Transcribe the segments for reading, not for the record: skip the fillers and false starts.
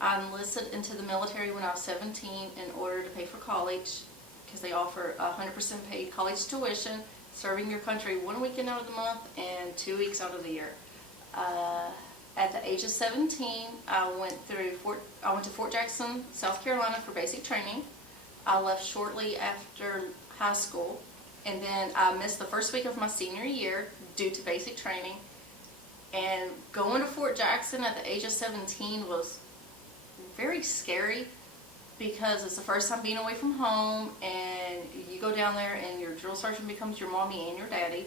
I enlisted into the military when I was 17 in order to pay for college because they offer 100% paid college tuition, serving your country 1 weekend out of the month and 2 weeks out of the year. At the age of 17, I went to Fort Jackson, South Carolina for basic training. I left shortly after high school, and then I missed the first week of my senior year due to basic training. And going to Fort Jackson at the age of 17 was very scary because it's the first time being away from home, and you go down there and your drill sergeant becomes your mommy and your daddy.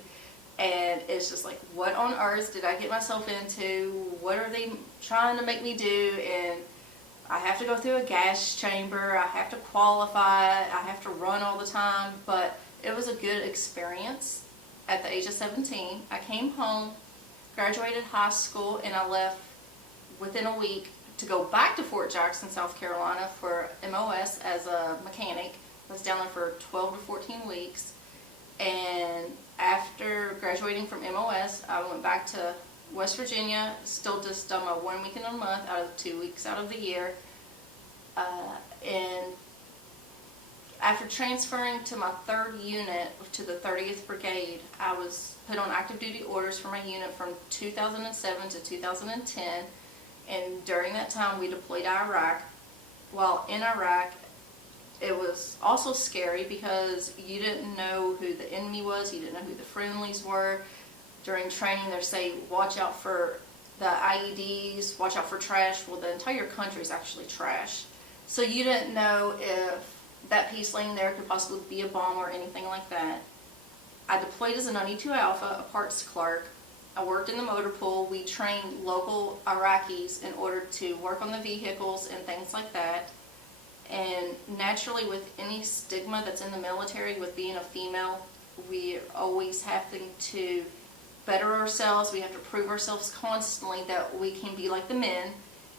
And it's just like, what on earth did I get myself into? What are they trying to make me do? And I have to go through a gas chamber. I have to qualify. I have to run all the time. But it was a good experience at the age of 17. I came home, graduated high school, and I left within a week to go back to Fort Jackson, South Carolina for MOS as a mechanic. I was down there for 12 to 14 weeks. And after graduating from MOS, I went back to West Virginia, still just done my 1 weekend a month out of 2 weeks out of the year. And after transferring to my 3rd unit to the 30th Brigade, I was put on active duty orders for my unit from 2007 to 2010. And during that time, we deployed to Iraq. While in Iraq, it was also scary because you didn't know who the enemy was, you didn't know who the friendlies were. During training, they say, watch out for the IEDs, watch out for trash. Well, the entire country is actually trash. So you didn't know if that piece laying there could possibly be a bomb or anything like that. I deployed as a 92 Alpha, a parts clerk. I worked in the motor pool. We trained local Iraqis in order to work on the vehicles and things like that. And naturally, with any stigma that's in the military with being a female, we always have to better ourselves. We have to prove ourselves constantly that we can be like the men,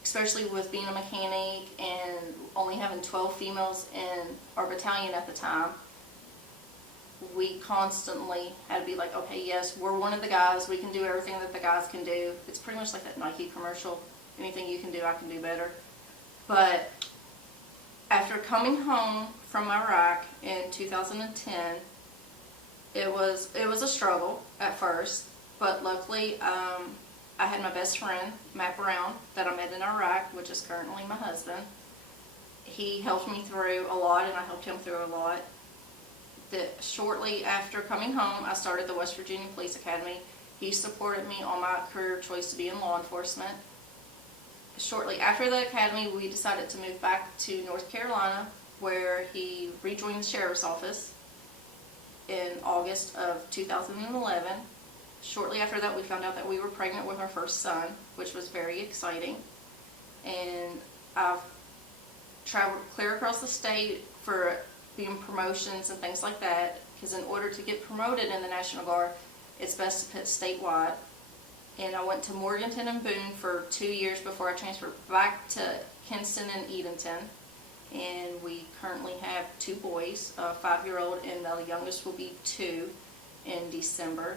especially with being a mechanic and only having 12 females in our battalion at the time. We constantly had to be like, okay, yes, we're one of the guys. We can do everything that the guys can do. It's pretty much like that Nike commercial. Anything you can do, I can do better. But after coming home from Iraq in 2010, it was a struggle at first, but luckily I had my best friend, Marla Brown, that I met in Iraq, which is currently my husband. He helped me through a lot, and I helped him through a lot. Shortly after coming home, I started the West Virginia Police Academy. He supported me on my career choice to be in law enforcement. Shortly after the academy, we decided to move back to North Carolina, where he rejoined the sheriff's office in August of 2011. Shortly after that, we found out that we were pregnant with our first son, which was very exciting. And I've traveled clear across the state for doing promotions and things like that, because in order to get promoted in the National Guard, it's best to put statewide. And I went to Morganton and Boone for 2 years before I transferred back to Kinston and Edenton. And we currently have 2 boys, a 5-year-old, and the youngest will be 2 in December.